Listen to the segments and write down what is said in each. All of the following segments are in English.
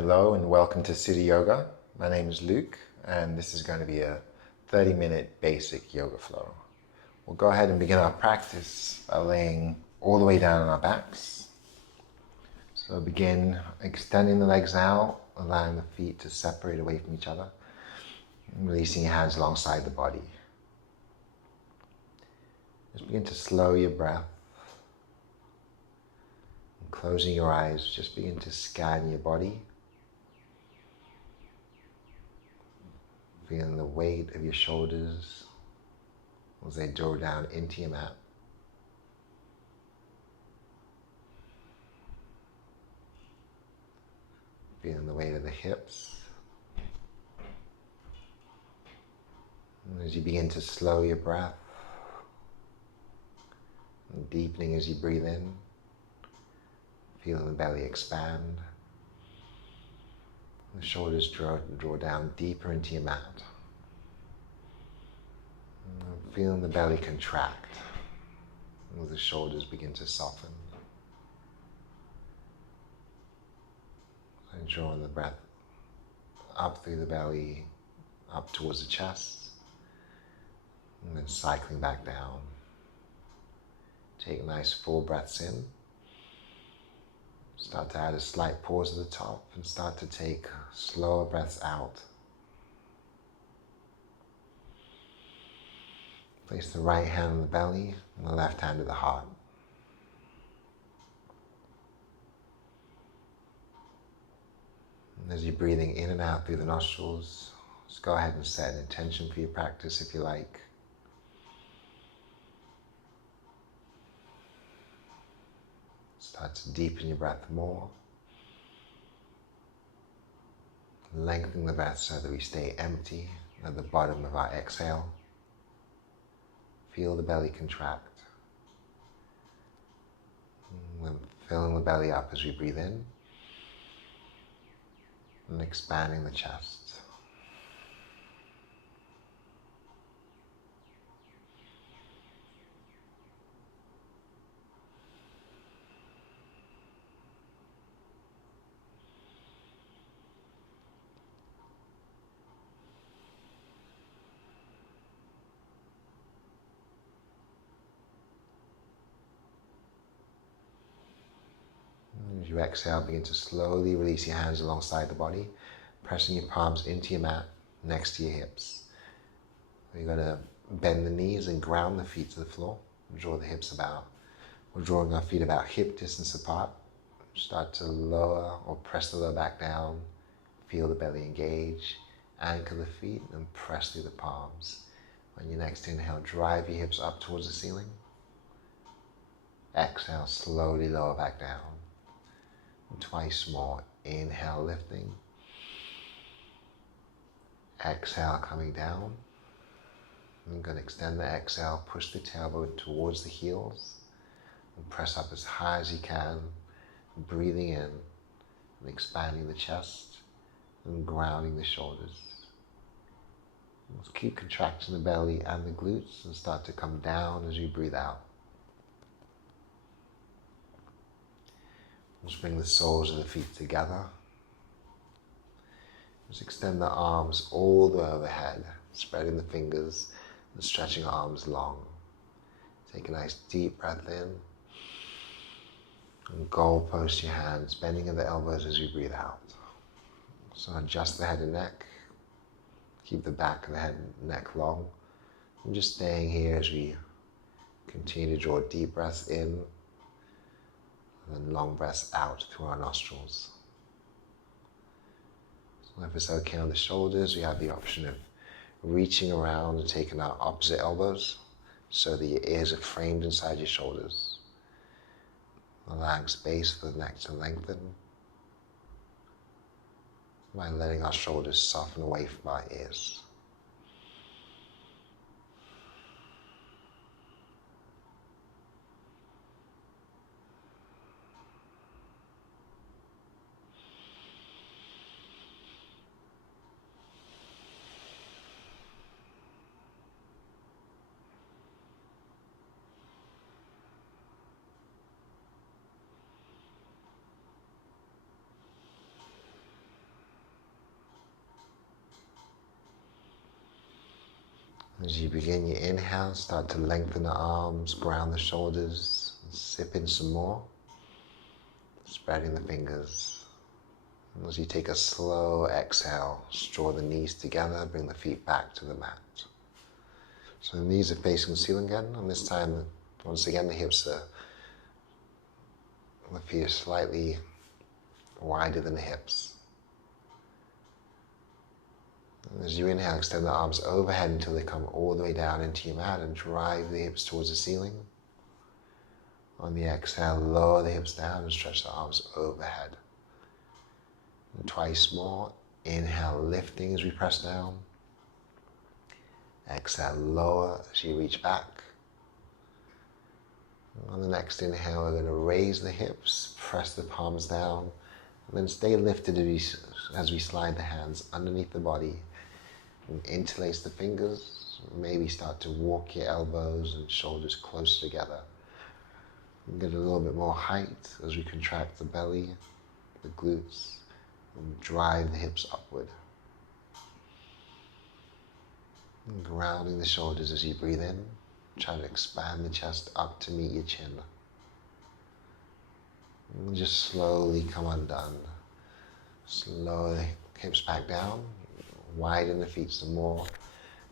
Hello and welcome to City Yoga. My name is Luke and this is going to be a 30-minute basic yoga flow. We'll go ahead and begin our practice by laying all the way down on our backs. So begin extending the legs out, allowing the feet to separate away from each other, and releasing your hands alongside the body. Just begin to slow your breath. And closing your eyes, just begin to scan your body. Feeling the weight of your shoulders as they draw down into your mat. Feeling the weight of the hips. And as you begin to slow your breath, and deepening as you breathe in, feeling the belly expand. The shoulders draw down deeper into your mat. And feeling the belly contract as the shoulders begin to soften. And drawing the breath up through the belly, up towards the chest, and then cycling back down. Take nice full breaths in. Start to add a slight pause at the top and start to take slower breaths out. Place the right hand on the belly and the left hand at the heart. And as you're breathing in and out through the nostrils, just go ahead and set an intention for your practice if you like. Start to deepen your breath more. Lengthen the breath so that we stay empty at the bottom of our exhale. Feel the belly contract. And filling the belly up as we breathe in. And expanding the chest. As you exhale, begin to slowly release your hands alongside the body, pressing your palms into your mat next to your hips. You're going to bend the knees and ground the feet to the floor. Draw the hips about. We're drawing our feet about hip distance apart. Start to lower or press the lower back down. Feel the belly engage. Anchor the feet and press through the palms. On your next inhale, drive your hips up towards the ceiling. Exhale, slowly lower back down. And twice more. Inhale, lifting. Exhale, coming down. I'm going to extend the exhale, push the tailbone towards the heels, and press up as high as you can, breathing in and expanding the chest and grounding the shoulders. Let's keep contracting the belly and the glutes and start to come down as you breathe out. Just bring the soles of the feet together. Just extend the arms all the way overhead, spreading the fingers and stretching arms long. Take a nice deep breath in. And goalpost your hands, bending at the elbows as you breathe out. So adjust the head and neck. Keep the back of the head and neck long. And just staying here as we continue to draw deep breaths in and long breaths out through our nostrils. So if it's okay on the shoulders, we have the option of reaching around and taking our opposite elbows so that your ears are framed inside your shoulders. Allowing space for the neck to lengthen by letting our shoulders soften away from our ears. As you begin your inhale, start to lengthen the arms, ground the shoulders, sip in some more, spreading the fingers. And as you take a slow exhale, draw the knees together, bring the feet back to the mat. So the knees are facing the ceiling again, and this time, once again, the feet are slightly wider than the hips. And as you inhale, extend the arms overhead until they come all the way down into your mat and drive the hips towards the ceiling. On the exhale, lower the hips down and stretch the arms overhead. And twice more. Inhale, lifting as we press down. Exhale, lower as you reach back. On the next inhale, we're going to raise the hips, press the palms down, and then stay lifted as we slide the hands underneath the body. And interlace the fingers, maybe start to walk your elbows and shoulders closer together. And get a little bit more height as we contract the belly, the glutes, and drive the hips upward. And grounding the shoulders as you breathe in, try to expand the chest up to meet your chin. And just slowly come undone. Slow the hips back down. Widen the feet some more,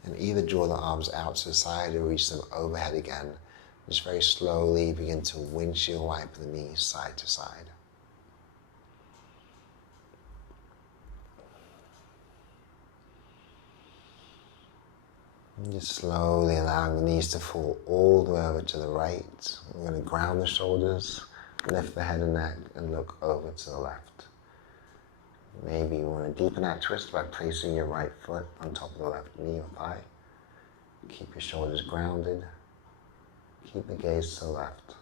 and either draw the arms out to the side or reach them overhead again. Just very slowly begin to windshield wipe the knees side to side. And just slowly allowing the knees to fall all the way over to the right. We're going to ground the shoulders, lift the head and neck, and look over to the left. Maybe you want to deepen that twist by placing your right foot on top of the left knee or thigh. Keep your shoulders grounded. Keep the gaze to the left.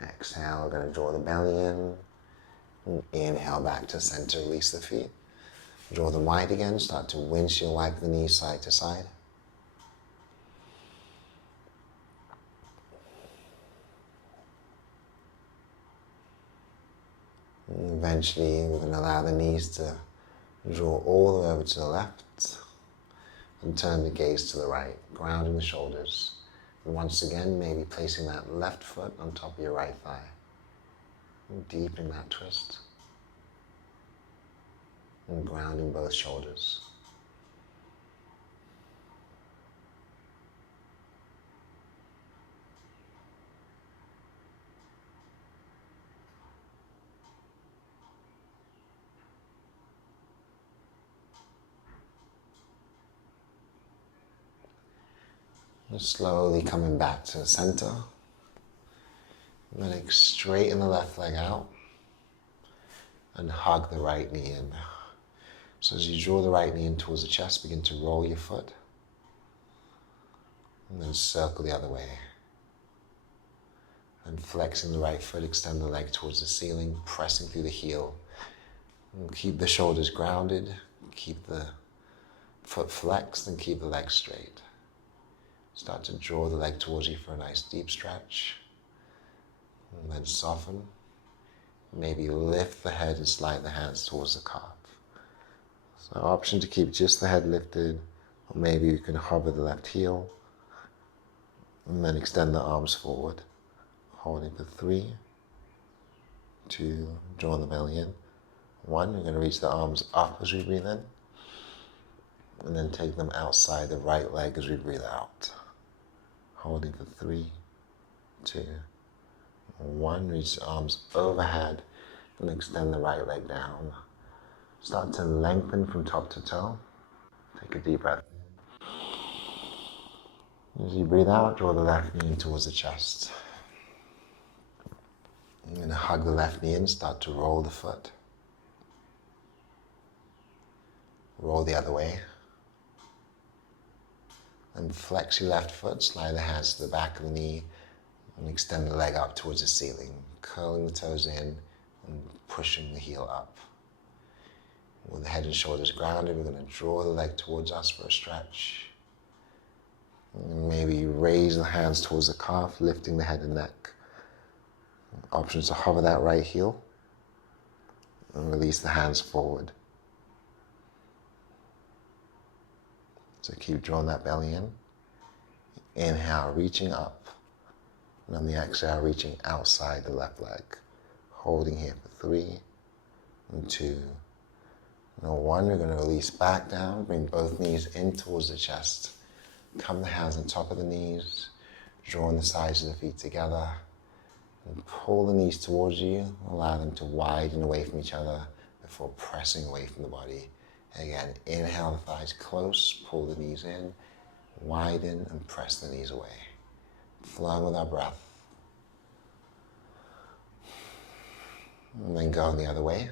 Exhale, we're going to draw the belly in. And inhale back to center, release the feet. Draw them wide again, start to windshield wipe the knees side to side. And eventually we're going to allow the knees to draw all the way over to the left and turn the gaze to the right, grounding the shoulders. And once again, maybe placing that left foot on top of your right thigh. And deepening that twist. And grounding both shoulders. And slowly coming back to the center. And then straighten the left leg out and hug the right knee in. So as you draw the right knee in towards the chest, begin to roll your foot. And then circle the other way. And flexing the right foot, extend the leg towards the ceiling, pressing through the heel. And keep the shoulders grounded, keep the foot flexed, and keep the leg straight. Start to draw the leg towards you for a nice deep stretch. And then soften. Maybe lift the head and slide the hands towards the calf. So option to keep just the head lifted, or maybe you can hover the left heel and then extend the arms forward. Holding for 3, 2, draw the belly in. 1, you're going to reach the arms up as we breathe in, and then take them outside the right leg as we breathe out. Holding for 3, 2, 1, reach the arms overhead and extend the right leg down. Start to lengthen from top to toe. Take a deep breath. As you breathe out, draw the left knee in towards the chest. You're going to hug the left knee in, start to roll the foot. Roll the other way. And flex your left foot, slide the hands to the back of the knee, and extend the leg up towards the ceiling, curling the toes in and pushing the heel up. With the head and shoulders grounded, we're going to draw the leg towards us for a stretch. Maybe raise the hands towards the calf, lifting the head and neck. Options to hover that right heel and release the hands forward. So keep drawing that belly in. Inhale, reaching up. And on the exhale, reaching outside the left leg. Holding here for 3 and 2 and 1. We're going to release back down. Bring both knees in towards the chest. Come the hands on top of the knees. Drawing the sides of the feet together. And pull the knees towards you. Allow them to widen away from each other before pressing away from the body. And again, inhale the thighs close. Pull the knees in. Widen and press the knees away. Flowing with our breath. And then going the other way.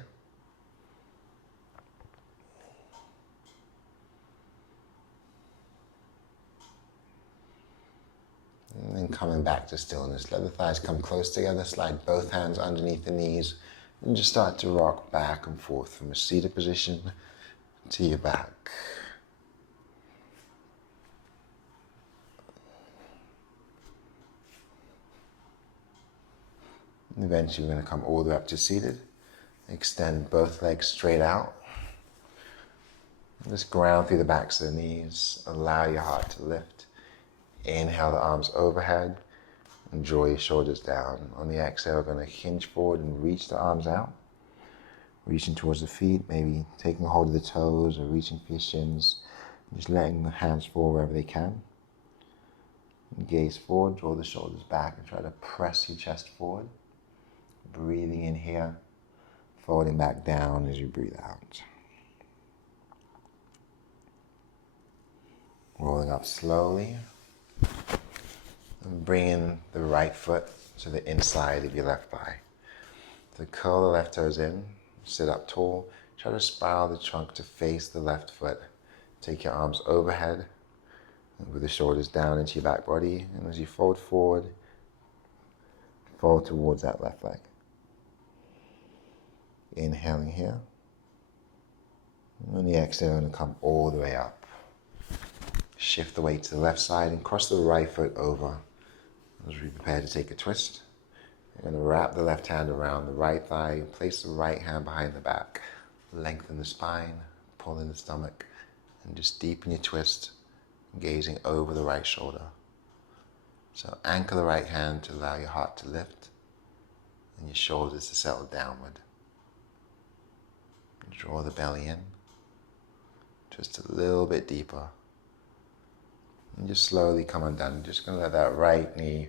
And then coming back to stillness. Let the thighs come close together. Slide both hands underneath the knees. And just start to rock back and forth from a seated position to your back. And eventually we're going to come all the way up to seated. Extend both legs straight out. Just ground through the backs of the knees. Allow your heart to lift. Inhale the arms overhead and draw your shoulders down. On the exhale, we're going to hinge forward and reach the arms out. Reaching towards the feet, maybe taking hold of the toes or reaching for your shins. Just letting the hands fall wherever they can. Gaze forward, draw the shoulders back and try to press your chest forward. Breathing in here, folding back down as you breathe out. Rolling up slowly. And bringing the right foot to the inside of your left thigh. So curl the left toes in, sit up tall. Try to spiral the trunk to face the left foot. Take your arms overhead with the shoulders down into your back body. And as you fold forward, fold towards that left leg. Inhaling here. And on the exhale, I'm going to come all the way up. Shift the weight to the left side and cross the right foot over as we prepare to take a twist. You're going to wrap the left hand around the right thigh, place the right hand behind the back, lengthen the spine, pull in the stomach, and just deepen your twist, gazing over the right shoulder. So anchor the right hand to allow your heart to lift and your shoulders to settle downward. Draw the belly in, just a little bit deeper. And just slowly come undone. Just going to let that right knee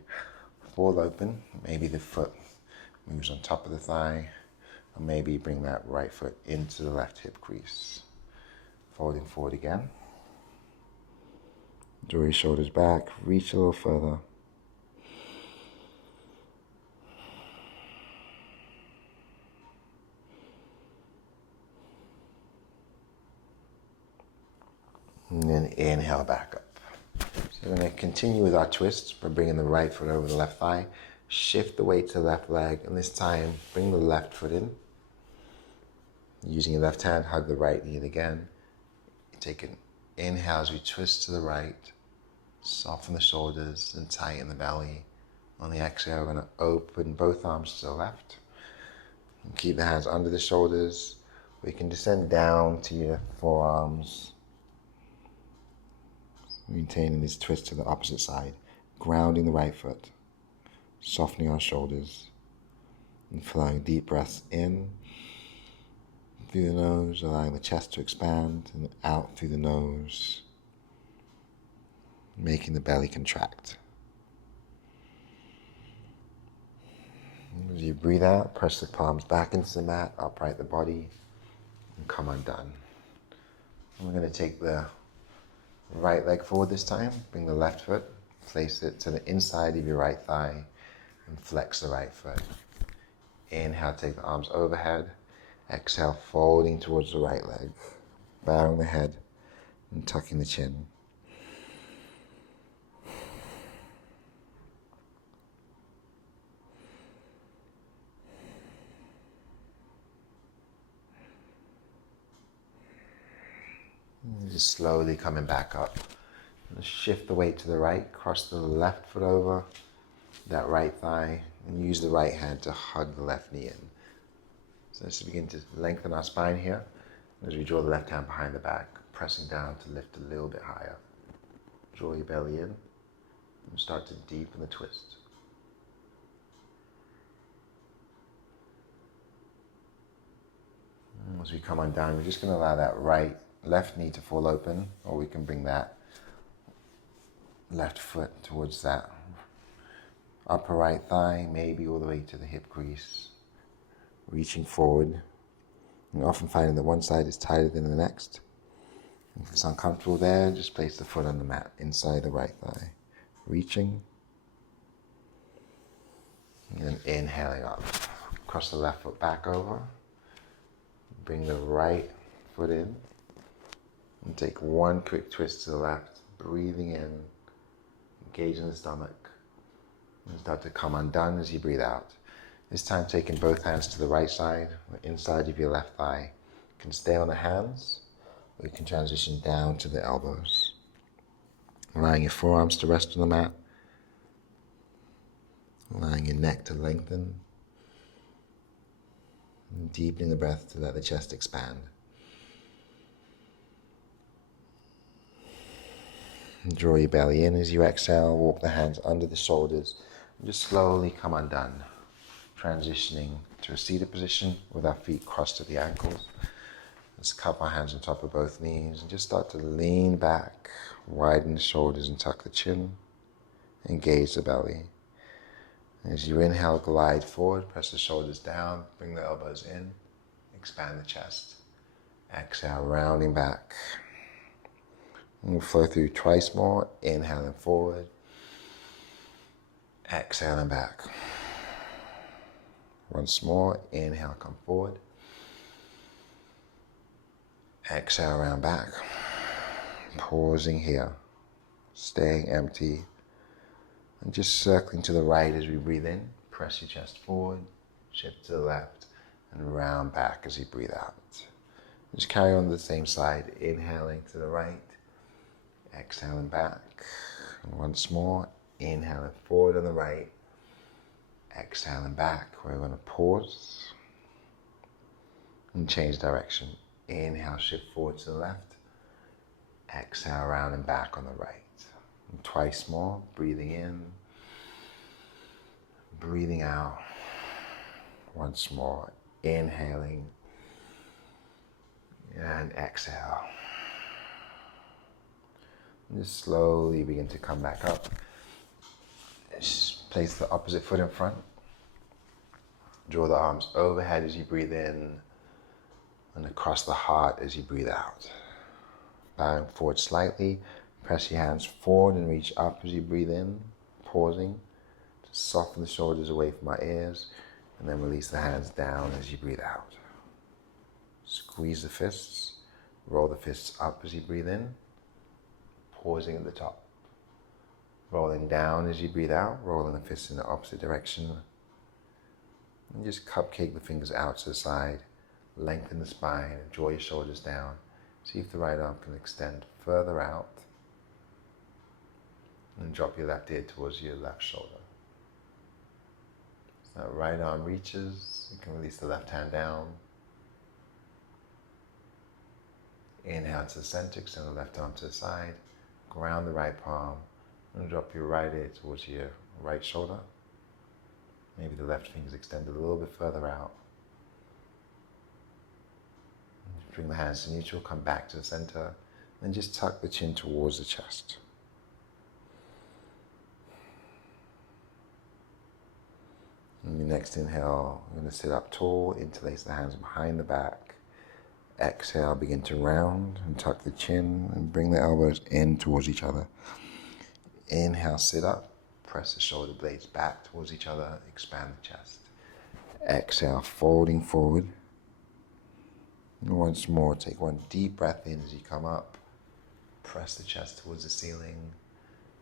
fall open. Maybe the foot moves on top of the thigh, or maybe bring that right foot into the left hip crease. Folding forward again. Draw your shoulders back, reach a little further. And then inhale back up. So we're going to continue with our twists by bringing the right foot over the left thigh. Shift the weight to the left leg, and this time bring the left foot in. Using your left hand, hug the right knee in again. Take an inhale as we twist to the right. Soften the shoulders and tighten the belly. On the exhale, we're going to open both arms to the left. And keep the hands under the shoulders. We can descend down to your forearms. Maintaining this twist to the opposite side. Grounding the right foot. Softening our shoulders. And flowing deep breaths in through the nose, allowing the chest to expand, and out through the nose, making the belly contract. As you breathe out, press the palms back into the mat, upright the body, and come undone. And we're going to take the right leg forward this time. Bring the left foot, place it to the inside of your right thigh, and flex the right foot. Inhale, take the arms overhead. Exhale, folding towards the right leg, bowing the head and tucking the chin. And just slowly coming back up Shift the weight to the right, cross the left foot over that right thigh, and use the right hand to hug the left knee in. So let's begin to lengthen our spine here as we draw the left hand behind the back, pressing down to lift a little bit higher. Draw your belly in and start to deepen the twist. And as we come on down, we're just going to allow that left knee to fall open, or we can bring that left foot towards that upper right thigh, maybe all the way to the hip crease, reaching forward. And often finding that one side is tighter than the next. If it's uncomfortable there, just place the foot on the mat inside the right thigh, reaching, and then inhaling up. Cross the left foot back over, bring the right foot in, and take one quick twist to the left, breathing in, engaging the stomach, and start to come undone as you breathe out. This time taking both hands to the right side, the inside of your left thigh. You can stay on the hands, or you can transition down to the elbows. Allowing your forearms to rest on the mat, allowing your neck to lengthen, and deepening the breath to let the chest expand. And draw your belly in as you exhale, walk the hands under the shoulders, and just slowly come undone, transitioning to a seated position with our feet crossed at the ankles. Let's cup our hands on top of both knees and just start to lean back, widen the shoulders and tuck the chin, engage the belly. As you inhale, glide forward, press the shoulders down, bring the elbows in, expand the chest. Exhale, rounding back. And we'll flow through twice more, inhaling forward, exhaling back. Once more, inhale, come forward. Exhale, round back. Pausing here, staying empty, and just circling to the right as we breathe in. Press your chest forward, shift to the left, and round back as you breathe out. Just carry on the same side, inhaling to the right, exhaling back. And once more, inhaling forward on the right, exhaling back. We're going to pause and change direction. Inhale, shift forward to the left. Exhale, round and back on the right. And twice more, breathing in, breathing out. Once more, inhaling and exhale. And just slowly begin to come back up. Just place the opposite foot in front. Draw the arms overhead as you breathe in and across the heart as you breathe out. Bowing forward slightly, press your hands forward and reach up as you breathe in, pausing to soften the shoulders away from our ears, and then release the hands down as you breathe out. Squeeze the fists, roll the fists up as you breathe in, pausing at the top. Rolling down as you breathe out, rolling the fists in the opposite direction. And just cupcake the fingers out to the side, lengthen the spine, and draw your shoulders down. See if the right arm can extend further out. And drop your left ear towards your left shoulder. So that right arm reaches, you can release the left hand down. Inhale to the center, extend the left arm to the side. Ground the right palm. And drop your right ear towards your right shoulder. Maybe the left fingers extend a little bit further out. Bring the hands to neutral, come back to the center, and just tuck the chin towards the chest. On your next inhale, you're going to sit up tall, interlace the hands behind the back. Exhale, begin to round and tuck the chin and bring the elbows in towards each other. Inhale, sit up, press the shoulder blades back towards each other, expand the chest. Exhale, folding forward. And once more, take one deep breath in as you come up. Press the chest towards the ceiling.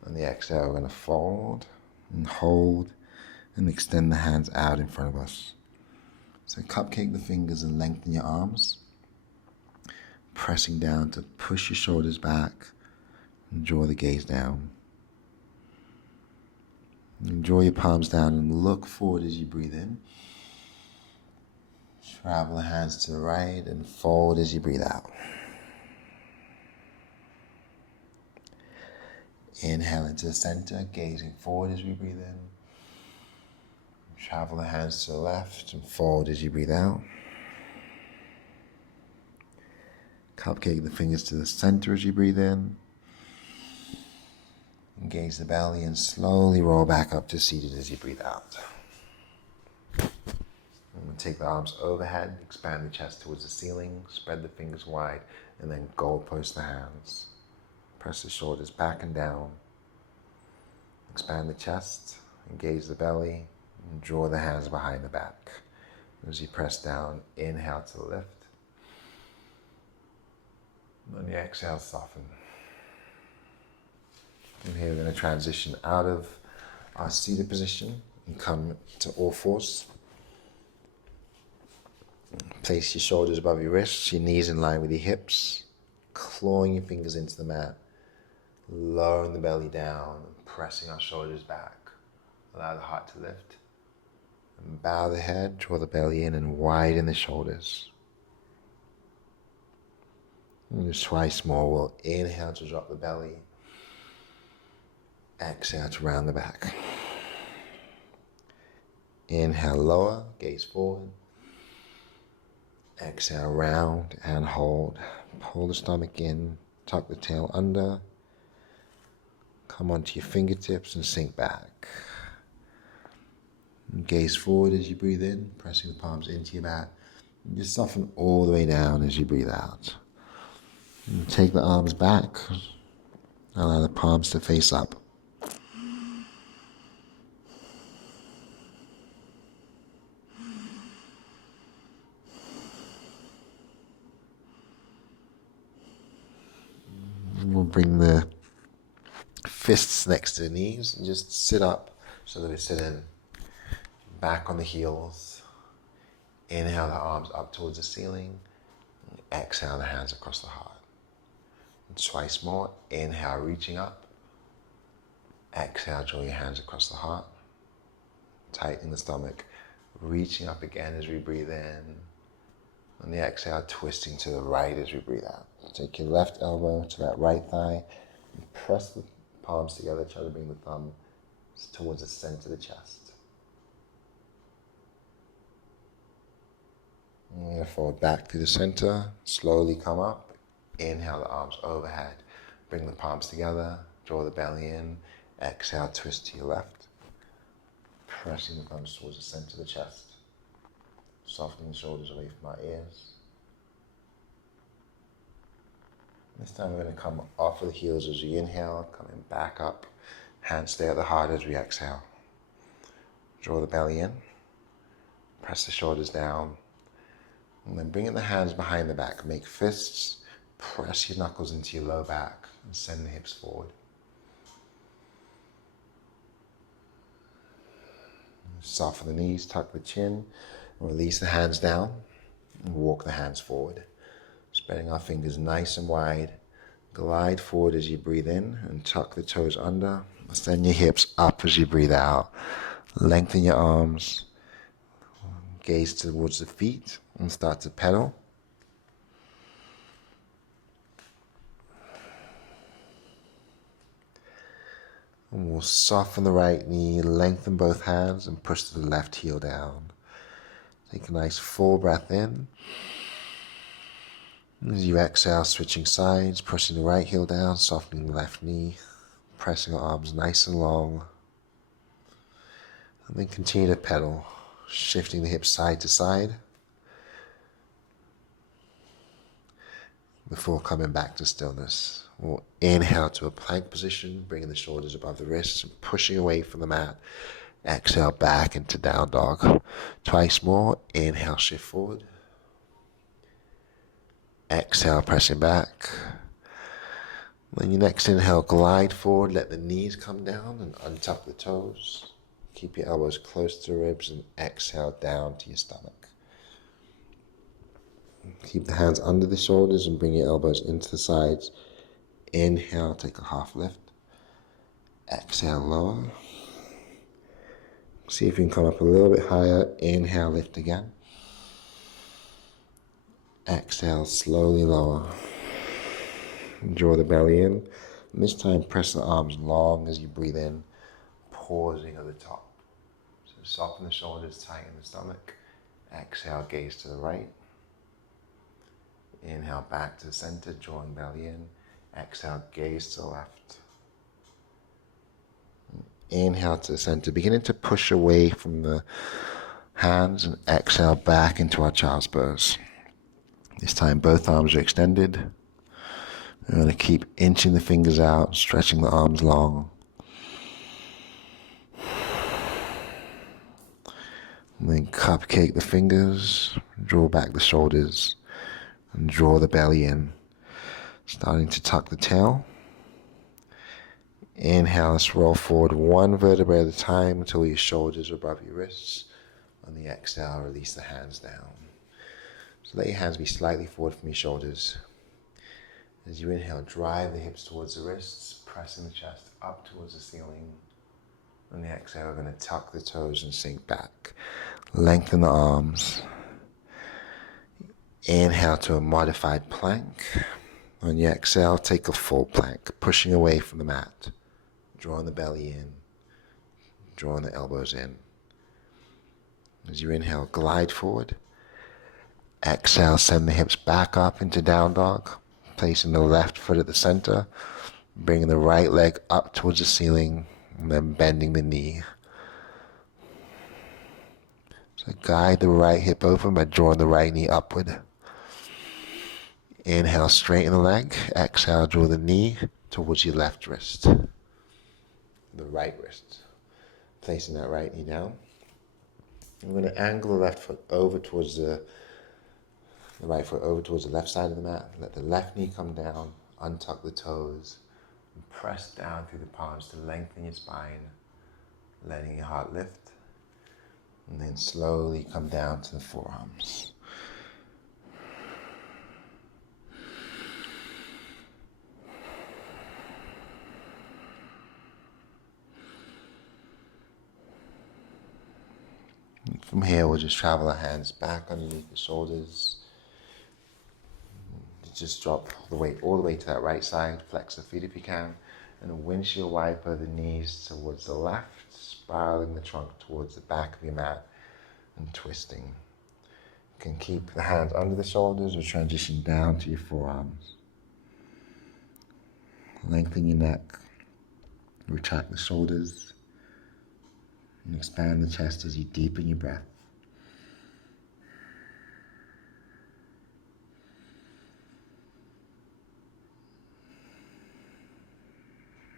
On the exhale, we're going to fold and hold and extend the hands out in front of us. So cupcake the fingers and lengthen your arms. Pressing down to push your shoulders back And draw the gaze down. And draw your palms down and look forward as you breathe in. Travel the hands to the right and forward as you breathe out. Inhale into the center, gazing forward as we breathe in. Travel the hands to the left and forward as you breathe out. Cupcake the fingers to the center as you breathe in. Engage the belly and slowly roll back up to seated as you breathe out. And take the arms overhead, expand the chest towards the ceiling, spread the fingers wide, and then goalpost the hands. Press the shoulders back and down. Expand the chest, engage the belly, and draw the hands behind the back. As you press down, inhale to the lift. And on the exhale, soften. And here we're going to transition out of our seated position and come to all fours. Place your shoulders above your wrists, your knees in line with your hips, clawing your fingers into the mat, lowering the belly down, pressing our shoulders back. Allow the heart to lift. And bow the head, draw the belly in, and widen the shoulders. And just twice more. We'll inhale to drop the belly. Exhale to round the back. Inhale, lower, gaze forward. Exhale, round and hold. Pull the stomach in, tuck the tail under. Come onto your fingertips and sink back. And gaze forward as you breathe in, pressing the palms into your mat. And just soften all the way down as you breathe out. And take the arms back. Allow the palms to face up. And we'll bring the fists next to the knees and just sit up so that we're sitting back on the heels. Inhale the arms up towards the ceiling. Exhale the hands across the heart. And twice more. Inhale, reaching up. Exhale, draw your hands across the heart. Tighten the stomach. Reaching up again as we breathe in. On the exhale, twisting to the right as we breathe out. Take your left elbow to that right thigh. And press the palms together. Try to bring the thumb towards the center of the chest. And forward back to the center. Slowly come up. Inhale the arms overhead. Bring the palms together. Draw the belly in. Exhale, twist to your left. Pressing the thumbs towards the center of the chest. Softening the shoulders away from our ears. This time we're going to come off of the heels as we inhale, coming back up. Hands stay at the heart as we exhale. Draw the belly in. Press the shoulders down. And then bringing the hands behind the back. Make fists. Press your knuckles into your low back and send the hips forward. Soften the knees, tuck the chin, and release the hands down and walk the hands forward. Spreading our fingers nice and wide. Glide forward as you breathe in and tuck the toes under. Send your hips up as you breathe out. Lengthen your arms. Gaze towards the feet and start to pedal. And we'll soften the right knee, lengthen both hands, and push the left heel down. Take a nice full breath in. As you exhale, switching sides, pushing the right heel down, softening the left knee, pressing the arms nice and long. And then continue to pedal, shifting the hips side to side before coming back to stillness. We'll inhale to a plank position, bringing the shoulders above the wrists and pushing away from the mat. Exhale back into down dog. Twice more. Inhale, shift forward. Exhale, pressing back. Then your next inhale, glide forward. Let the knees come down and untuck the toes. Keep your elbows close to the ribs and exhale down to your stomach. Keep the hands under the shoulders and bring your elbows into the sides. Inhale, take a half lift. Exhale, lower. See if you can come up a little bit higher. Inhale, lift again. Exhale, slowly lower. Draw the belly in. And this time, press the arms long as you breathe in, pausing at the top. So soften the shoulders, tighten the stomach. Exhale, gaze to the right. Inhale, back to the center, drawing belly in. Exhale, gaze to the left. Inhale to the center, beginning to push away from the hands, and exhale back into our child's pose. This time both arms are extended. We're going to keep inching the fingers out, stretching the arms long. And then cupcake the fingers, draw back the shoulders, and draw the belly in. Starting to tuck the tail. Inhale, let's roll forward one vertebrae at a time until your shoulders are above your wrists. On the exhale, release the hands down. So let your hands be slightly forward from your shoulders. As you inhale, drive the hips towards the wrists, pressing the chest up towards the ceiling. On the exhale, we're going to tuck the toes and sink back. Lengthen the arms. Inhale to a modified plank. On your exhale, take a full plank, pushing away from the mat. Drawing the belly in, drawing the elbows in. As you inhale, glide forward. Exhale, send the hips back up into down dog, placing the left foot at the center, bringing the right leg up towards the ceiling, and then bending the knee. So guide the right hip open by drawing the right knee upward. Inhale, straighten the leg. Exhale, draw the knee towards your left wrist. The right wrist. Placing that right knee down. We're going to angle the left foot over towards the right foot over towards the left side of the mat. Let the left knee come down, untuck the toes, and press down through the palms to lengthen your spine, letting your heart lift. And then slowly come down to the forearms. From here, we'll just travel our hands back underneath the shoulders. Just drop the weight all the way to that right side. Flex the feet if you can. And windshield wiper the knees towards the left, spiraling the trunk towards the back of your mat and twisting. You can keep the hands under the shoulders or transition down to your forearms. Lengthen your neck. Retract the shoulders. And expand the chest as you deepen your breath.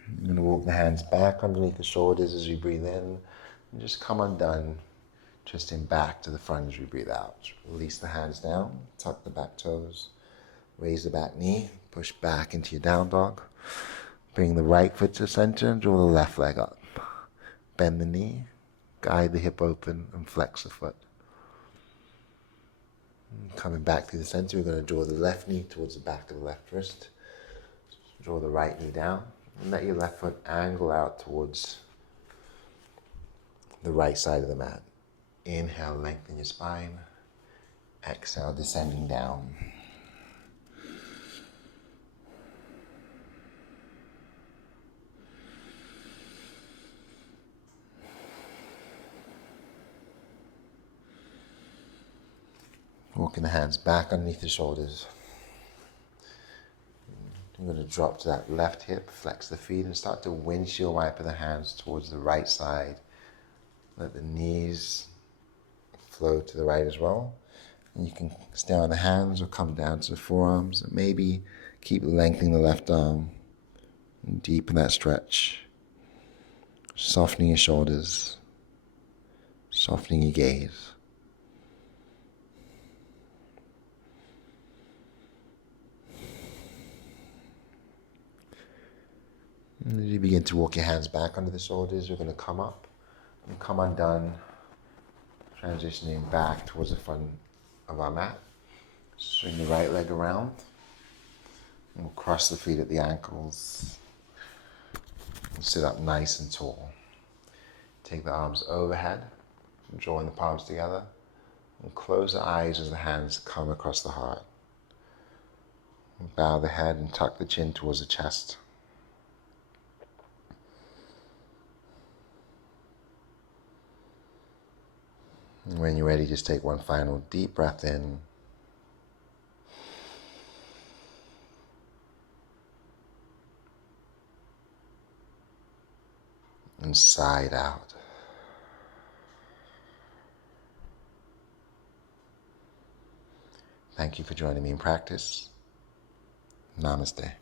You're going to walk the hands back underneath the shoulders as we breathe in. And just come undone, twisting back to the front as we breathe out. Release the hands down, tuck the back toes, raise the back knee, push back into your down dog. Bring the right foot to the center and draw the left leg up. Bend the knee. Guide the hip open and flex the foot. Coming back through the center, we're going to draw the left knee towards the back of the left wrist. Draw the right knee down and let your left foot angle out towards the right side of the mat. Inhale, lengthen your spine. Exhale, descending down. Walking the hands back underneath the shoulders. You're going to drop to that left hip, flex the feet, and start to windshield wiper the hands towards the right side. Let the knees flow to the right as well. And you can stay on the hands or come down to the forearms. And maybe keep lengthening the left arm and deepen that stretch. Softening your shoulders, softening your gaze. And as you begin to walk your hands back under the shoulders, you're going to come up and come undone, transitioning back towards the front of our mat. Swing the right leg around, We'll cross the feet at the ankles. We'll sit up nice and tall. Take the arms overhead, drawing the palms together, and close the eyes as the hands come across the heart. Bow the head and tuck the chin towards the chest. And when you're ready, just take one final deep breath in. And sigh it out. Thank you for joining me in practice. Namaste.